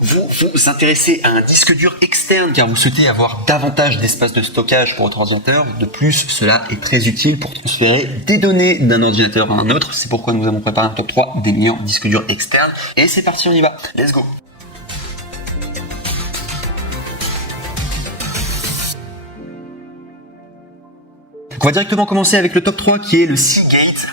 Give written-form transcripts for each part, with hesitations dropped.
Vous vous intéressez à un disque dur externe car vous souhaitez avoir davantage d'espace de stockage pour votre ordinateur. De plus, cela est très utile pour transférer des données d'un ordinateur à un autre. C'est pourquoi nous avons préparé un top 3 des meilleurs disques durs externes. Et c'est parti, on y va. Let's go. On va directement commencer avec le top 3 qui est le Seagate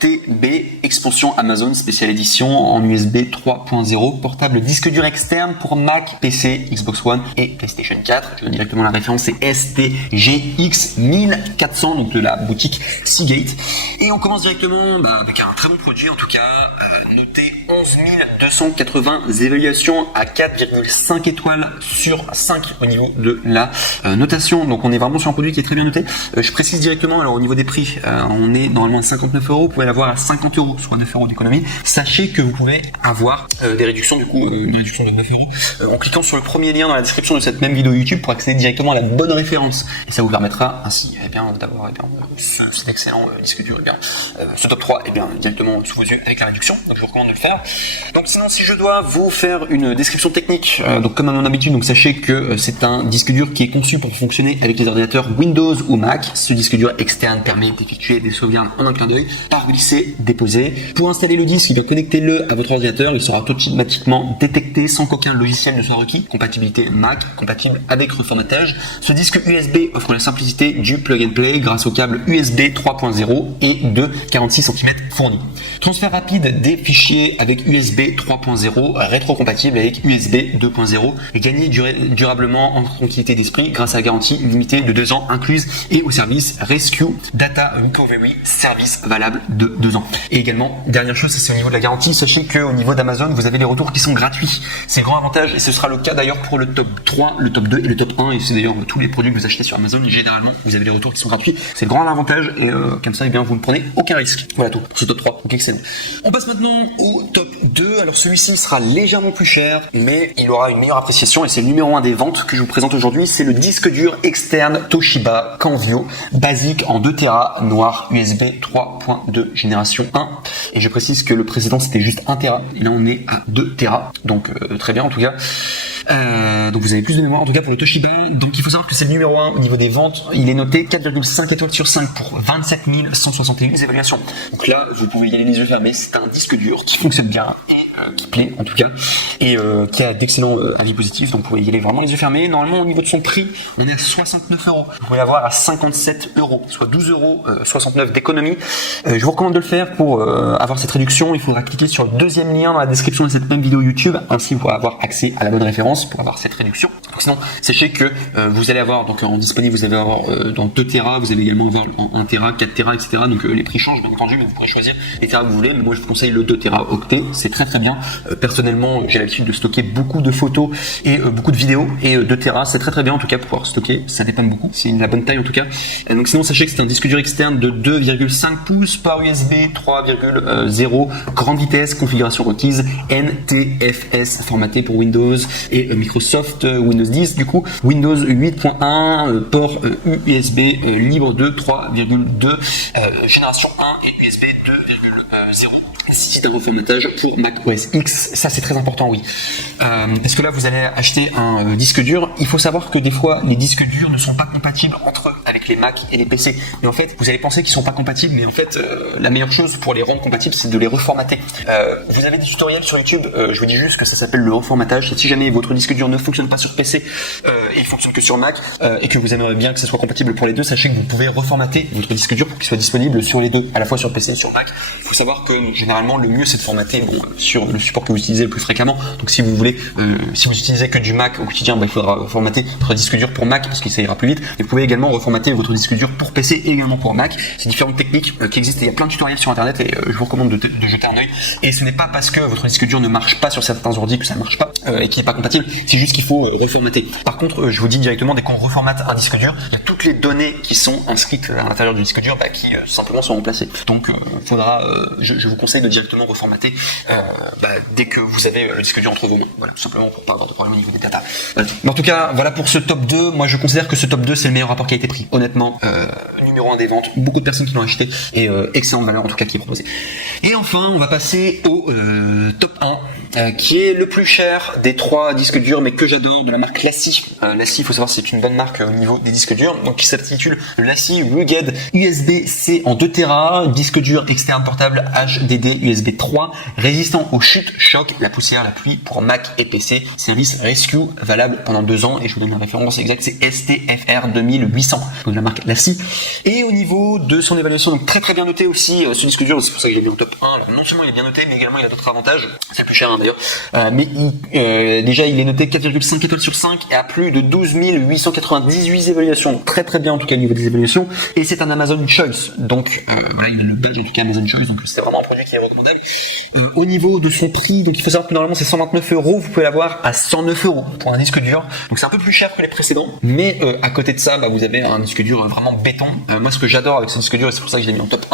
1TB expansion Amazon spéciale édition en USB 3.0 portable disque dur externe pour Mac, PC, Xbox One et PlayStation 4. Je donne directement la référence, c'est STGX 1400 donc de la boutique Seagate. Et on commence directement avec un très bon produit en tout cas, noté 11 280 évaluations à 4,5 étoiles sur 5 au niveau de la notation. Donc on est vraiment sur un produit qui est très bien noté. Je précise directement, alors au niveau des prix, on est normalement à 59 €, vous pouvez l'avoir à 50 €, soit 9 € d'économie. Sachez que vous pouvez avoir des réductions du coup, une réduction de 9 € en cliquant sur le premier lien dans la description de cette même vidéo YouTube pour accéder directement à la bonne référence. Et ça vous permettra ainsi d'avoir cet excellent disque dur, ce top 3 directement sous vos yeux avec la réduction. Donc je vous recommande de le faire. Donc sinon, si je dois vous faire une description technique, donc comme à mon habitude, donc sachez que c'est un disque dur qui est conçu pour fonctionner avec les ordinateurs Windows ou Mac. Ce disque dur externe permet d'effectuer des sauvegardes en un clin d'œil par glisser-déposer. Pour installer le disque, connectez-le à votre ordinateur, il sera automatiquement détecté sans qu'aucun logiciel ne soit requis. Compatibilité Mac, compatible avec reformatage. Ce disque USB offre la simplicité du plug and play grâce au câble USB 3.0 et de 46 cm fourni. Transfert rapide des fichiers avec USB 3.0, rétrocompatible avec USB 2.0 et gagner durablement en tranquillité d'esprit grâce à la garantie limitée de 2 ans incluse et au service Rescue Data Recovery Service valable de 2 ans. Et également, dernière chose, c'est au niveau de la garantie, sachez qu'au niveau d'Amazon, vous avez les retours qui sont gratuits. C'est le grand avantage et ce sera le cas d'ailleurs pour le top 3, le top 2 et le top 1 et c'est d'ailleurs tous les produits que vous achetez sur Amazon, généralement, vous avez les retours qui sont gratuits. C'est le grand avantage et comme ça, vous ne prenez aucun risque. Voilà tout pour ce top 3, donc excellent. On passe maintenant au top 2. Alors celui-ci sera légèrement plus cher, mais il aura une meilleure appréciation et c'est le numéro 1 des ventes que je vous présente aujourd'hui. C'est le disque dur externe Toshiba Canvio, basique en 2 Tera, noir USB 3.2 génération 1. Et je précise que le précédent c'était juste 1 Tera et là on est à 2 Tera, donc très bien en tout cas. Donc vous avez plus de mémoire en tout cas pour le Toshiba. Donc il faut savoir que c'est le numéro 1 au niveau des ventes. Il est noté 4,5 étoiles sur 5 pour 27 161 évaluations. Donc là vous pouvez y aller les yeux fermés. C'est un disque dur qui fonctionne bien et qui plaît en tout cas et qui a d'excellents avis positifs. Donc vous pouvez y aller vraiment les yeux fermés. Normalement au niveau de son prix on est à 69 €. Vous pouvez l'avoir à 57 €, soit 12,69 € d'économie. Je vous recommande de le faire pour avoir cette réduction. Il faudra cliquer sur le deuxième lien dans la description de cette même vidéo YouTube. Ainsi vous pourrez avoir accès à la bonne référence pour avoir cette réduction. Donc sinon, sachez que vous allez avoir donc en disponible, vous allez avoir dans 2 Tera, vous allez également avoir en 1 Tera, 4 Tera, etc. Donc les prix changent bien entendu, mais vous pourrez choisir les Tera que vous voulez. Mais moi je vous conseille le 2 Tera octet, c'est très très bien. Personnellement, j'ai l'habitude de stocker beaucoup de photos et beaucoup de vidéos et 2 Tera c'est très très bien en tout cas pour pouvoir stocker, ça dépanne beaucoup, c'est la bonne taille en tout cas. Donc sinon sachez que c'est un disque dur externe de 2,5 pouces par USB 3.0, grande vitesse, configuration requise, NTFS formaté pour Windows et Microsoft Windows 10 du coup, Windows 8.1, port USB libre de 3.2 génération 1 et USB 2.0. Site d'un reformatage pour Mac OS X, ça c'est très important, oui. Parce que là vous allez acheter un disque dur, il faut savoir que des fois les disques durs ne sont pas compatibles entre eux avec les Mac et les PC. Et en fait, vous allez penser qu'ils sont pas compatibles, mais en fait, la meilleure chose pour les rendre compatibles, c'est de les reformater. Vous avez des tutoriels sur YouTube, je vous dis juste que ça s'appelle le reformatage. Si jamais votre disque dur ne fonctionne pas sur PC et il fonctionne que sur Mac et que vous aimeriez bien que ça soit compatible pour les deux, sachez que vous pouvez reformater votre disque dur pour qu'il soit disponible sur les deux, à la fois sur PC et sur Mac. Il faut savoir que généralement le mieux c'est de formater sur le support que vous utilisez le plus fréquemment. Donc si vous voulez, si vous utilisez que du Mac au quotidien, il faudra formater votre disque dur pour Mac parce que ça ira plus vite. Et vous pouvez également reformater votre disque dur pour PC et également pour Mac. C'est différentes techniques qui existent. Il y a plein de tutoriels sur internet et je vous recommande de jeter un œil. Et ce n'est pas parce que votre disque dur ne marche pas sur certains ordi que ça ne marche pas et qui n'est pas compatible. C'est juste qu'il faut reformater. Par contre, je vous dis directement, dès qu'on reformate un disque dur, il y a toutes les données qui sont inscrites à l'intérieur du disque dur qui simplement sont remplacées. Donc faudra, je vous conseille de directement reformater dès que vous avez le disque dur entre vos mains. Voilà, tout simplement pour pas avoir de problème au niveau des data. Voilà. Mais en tout cas, voilà pour ce top 2. Moi, je considère que ce top 2, c'est le meilleur rapport qui a été pris. Honnêtement, numéro 1 des ventes, beaucoup de personnes qui l'ont acheté et excellente valeur en tout cas qui est proposée. Et enfin, on va passer au top 1. qui est le plus cher des 3 disques durs, mais que j'adore, de la marque LaCie. LaCie, il faut savoir, c'est une bonne marque au niveau des disques durs, donc qui s'intitule LaCie Rugged USB-C en 2 Tera, disque dur externe portable HDD USB 3, résistant aux chutes, chocs, la poussière, la pluie pour Mac et PC, service Rescue valable pendant 2 ans, et je vous donne la référence exacte, c'est STFR 2800, donc de la marque LaCie. Et au niveau de son évaluation, donc très très bien noté aussi, ce disque dur, c'est pour ça que j'ai mis en top 1. Alors non seulement il est bien noté, mais également il a d'autres avantages, c'est plus cher hein, d'ailleurs, mais déjà il est noté 4,5 étoiles sur 5 et à plus de 12 898 évaluations, très très bien en tout cas au niveau des évaluations, et c'est un Amazon Choice, donc voilà, il a le badge en tout cas Amazon Choice, donc c'est vraiment un produit qui est recommandable. Au niveau de son prix, donc il faut savoir que normalement c'est 129 €, vous pouvez l'avoir à 109 € pour un disque dur, donc c'est un peu plus cher que les précédents, mais à côté de ça, vous avez un disque dur vraiment béton. Moi ce que j'adore avec ce disque dur, et c'est pour ça que je l'ai mis en top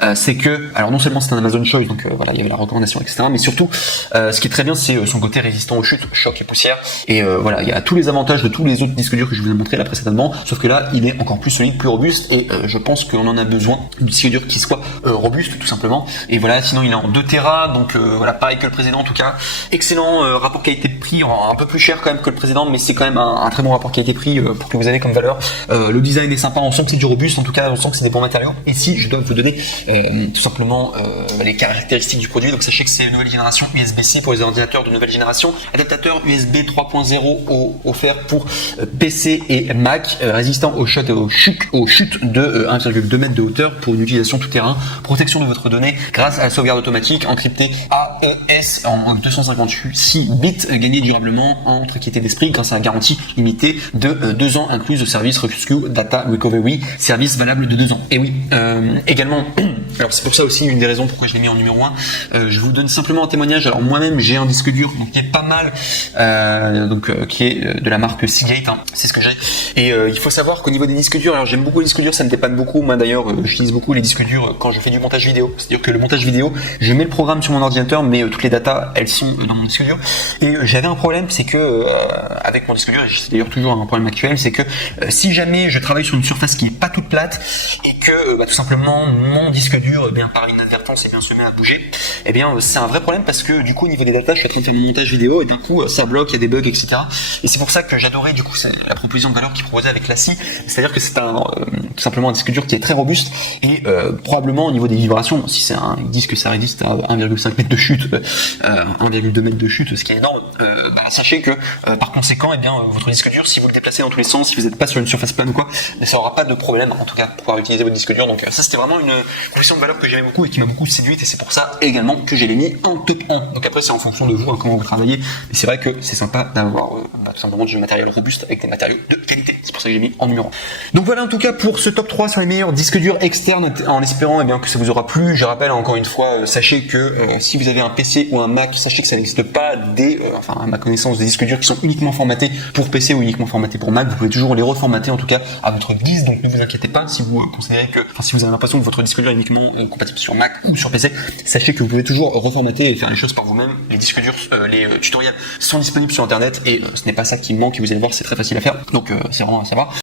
1, c'est que, alors non seulement c'est un Amazon Choice, donc voilà, il y avait la recommandation, etc., mais surtout, ce qui est très bien, c'est son côté résistant aux chutes, chocs et poussière, et voilà, il y a tous les avantages de tous les autres disques durs que je vous ai montré là précédemment, sauf que là, il est encore plus solide, plus robuste, et je pense qu'on en a besoin d'un disque dur qui soit robuste, tout simplement, et voilà, sinon il est en 2 Tera, donc voilà, pareil que le précédent en tout cas, excellent rapport qualité-prix, un peu plus cher quand même que le précédent, mais c'est quand même un très bon rapport qualité-prix pour que vous avez comme valeur. Le design est sympa, on sent que c'est du robuste, en tout cas on sent que c'est des bons matériaux, et si je dois vous donner tout simplement les caractéristiques du produit, donc sachez que c'est une nouvelle génération USB-C pour les ordinateurs de nouvelle génération, adaptateur USB 3.0 offert pour PC et Mac, résistant aux chutes de 1,2 m de hauteur pour une utilisation tout terrain, protection de votre donnée grâce à la sauvegarde automatique, encrypté AES en 256 bits, gagné durablement en tranquillité d'esprit grâce à la garantie limitée de 2 ans incluse de service Rescue Data Recovery, service valable de 2 ans. Et oui, également, alors c'est pour ça aussi une des raisons pourquoi je l'ai mis en numéro 1, je vous donne simplement un témoignage. Alors moi-même j'ai un disque dur donc, qui est pas mal, qui est de la marque Seagate, hein, c'est ce que j'ai, et il faut savoir qu'au niveau des disques durs, alors j'aime beaucoup les disques durs, ça me dépanne beaucoup, moi d'ailleurs j'utilise beaucoup les disques durs quand je fais du montage vidéo, c'est-à-dire que le montage vidéo, je mets le programme sur mon ordinateur, mais toutes les datas elles sont dans mon disque dur, et j'avais un problème, c'est que avec mon disque dur, et c'est d'ailleurs toujours un problème actuel, c'est que si jamais je travaille sur une surface qui est pas toute plate, et que tout simplement mon disque dur, par inadvertance, se met à bouger, c'est un vrai problème, parce que du coup au niveau des datas, je suis en train de faire mon montage vidéo, et d'un coup ça bloque, il y a des bugs, etc. Et c'est pour ça que j'adorais du coup la proposition de valeur qu'ils proposaient avec LaCie, c'est-à-dire que c'est tout simplement un disque dur qui est très robuste, et probablement au niveau des vibrations, si c'est un disque ça résiste à 1,5 m de chute, 1,2 m de chute, ce qui est énorme, sachez que par conséquent, votre disque dur, si vous le déplacez dans tous les sens, si vous n'êtes pas sur une surface plane ou quoi, ça aura pas de problème, en tout cas pour pouvoir utiliser votre disque dur. Donc ça c'était vraiment une proposition de valeur que j'aimais beaucoup et qui m'a beaucoup séduite, et c'est pour ça également que j'ai les mis en top 1. Donc après c'est en fonction de vous, comment vous travaillez, mais c'est vrai que c'est sympa d'avoir tout simplement du matériel robuste avec des matériaux de qualité, c'est pour ça que j'ai mis en numéro 1. Donc voilà, en tout cas pour ce top 3 sur les meilleurs disques durs externes, en espérant que ça vous aura plu. Je rappelle encore une fois, sachez que si vous avez un PC ou un Mac, sachez que ça n'existe pas à ma connaissance, des disques durs qui sont uniquement formatés pour PC ou uniquement formatés pour Mac. Vous pouvez toujours les reformater en tout cas à votre guise, donc ne vous inquiétez pas si vous considérez si vous avez l'impression que votre disque dur est uniquement compatible sur Mac ou sur PC, sachez que vous pouvez toujours reformater et faire les choses par vous-même. Les disques durs, les tutoriels sont disponibles sur internet, et ce n'est pas ça qui me manque, et vous allez voir c'est très facile à faire, donc c'est vraiment à savoir.